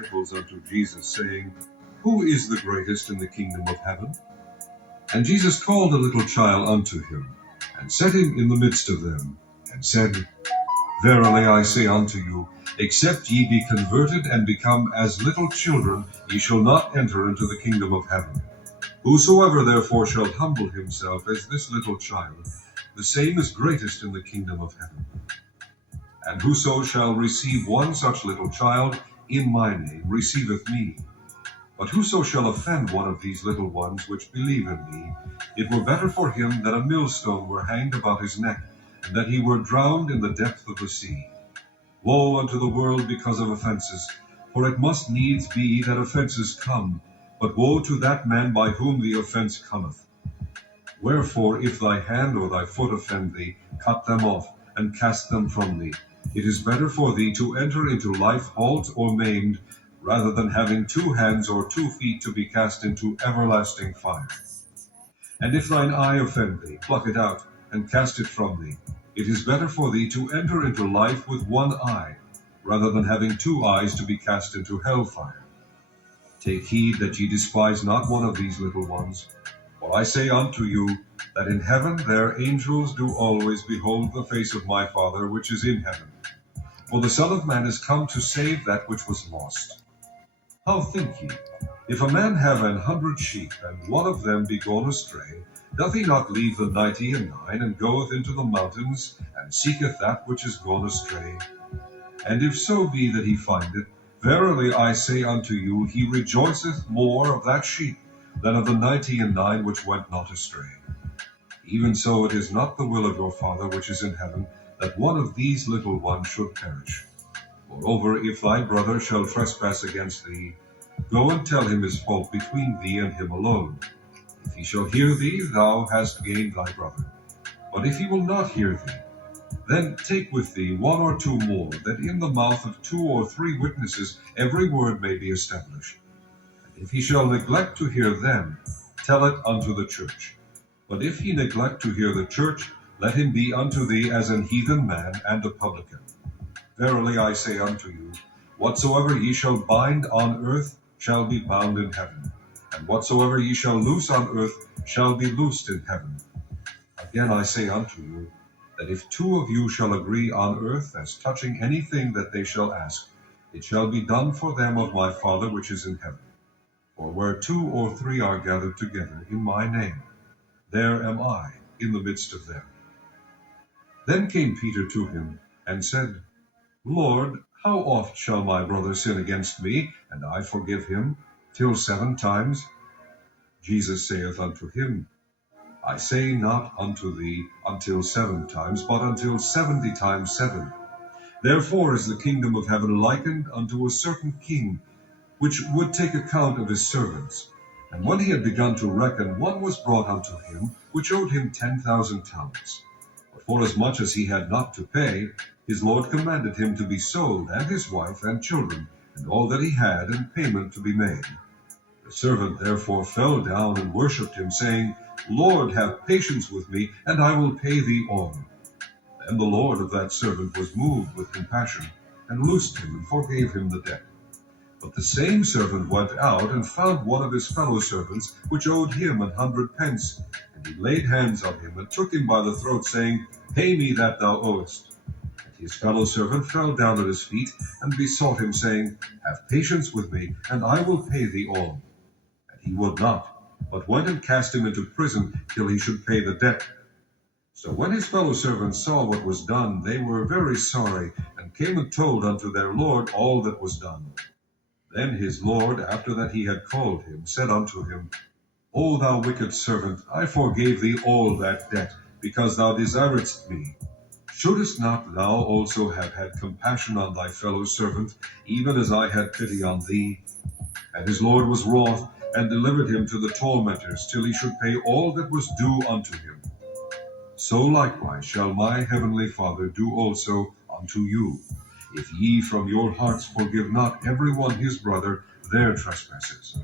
disciples unto Jesus, saying, Who is the greatest in the kingdom of heaven? And Jesus called a little child unto him, and set him in the midst of them, and said, Verily I say unto you, except ye be converted and become as little children, ye shall not enter into the kingdom of heaven. Whosoever therefore shall humble himself as this little child, the same is greatest in the kingdom of heaven. And whoso shall receive one such little child in my name receiveth me. But whoso shall offend one of these little ones which believe in me, it were better for him that a millstone were hanged about his neck, and that he were drowned in the depth of the sea. Woe unto the world because of offenses, for it must needs be that offenses come, but woe to that man by whom the offense cometh. Wherefore, if thy hand or thy foot offend thee, cut them off, and cast them from thee. It is better for thee to enter into life halt or maimed, rather than having 2 hands or 2 feet to be cast into everlasting fire. And if thine eye offend thee, pluck it out, and cast it from thee. It is better for thee to enter into life with 1 eye, rather than having 2 eyes to be cast into hellfire. Take heed that ye despise not one of these little ones. For I say unto you, that in heaven their angels do always behold the face of my Father which is in heaven. For the Son of Man is come to save that which was lost. How think ye? If a man have 100 sheep, and one of them be gone astray, doth he not leave the 99, and goeth into the mountains, and seeketh that which is gone astray? And if so be that he find it, verily I say unto you, he rejoiceth more of that sheep than of the 99 which went not astray. Even so it is not the will of your Father which is in heaven, that one of these little ones should perish. Moreover, if thy brother shall trespass against thee, go and tell him his fault between thee and him alone. If he shall hear thee, thou hast gained thy brother. But if he will not hear thee, then take with thee 1 or 2 more, that in the mouth of 2 or 3 witnesses every word may be established. And if he shall neglect to hear them, tell it unto the church. But if he neglect to hear the church, let him be unto thee as an heathen man and a publican. Verily I say unto you, whatsoever ye shall bind on earth shall be bound in heaven, and whatsoever ye shall loose on earth shall be loosed in heaven. Again I say unto you, that if 2 of you shall agree on earth as touching anything that they shall ask, it shall be done for them of my Father which is in heaven. For where 2 or 3 are gathered together in my name, there am I in the midst of them. Then came Peter to him, and said, Lord, how oft shall my brother sin against me, and I forgive him? Till 7 times? Jesus saith unto him, I say not unto thee until 7 times, but until 70 times 7. Therefore is the kingdom of heaven likened unto a certain king, which would take account of his servants. And when he had begun to reckon, one was brought unto him, which owed him 10,000 talents. But forasmuch as he had not to pay, his Lord commanded him to be sold, and his wife and children, and all that he had, and payment to be made. The servant therefore fell down and worshipped him, saying, Lord, have patience with me, and I will pay thee all. Then the Lord of that servant was moved with compassion, and loosed him, and forgave him the debt. But the same servant went out, and found one of his fellow servants, which owed him 100 pence. And he laid hands on him, and took him by the throat, saying, Pay me that thou owest. And his fellow servant fell down at his feet, and besought him, saying, Have patience with me, and I will pay thee all. And he would not, but went and cast him into prison till he should pay the debt. So when his fellow servants saw what was done, they were very sorry, and came and told unto their Lord all that was done. Then his Lord, after that he had called him, said unto him, O thou wicked servant, I forgave thee all that debt, because thou desiredst me. Shouldest not thou also have had compassion on thy fellow servant, even as I had pity on thee? And his Lord was wroth, and delivered him to the tormentors, till he should pay all that was due unto him. So likewise shall my heavenly Father do also unto you, if ye from your hearts forgive not every one his brother their trespasses.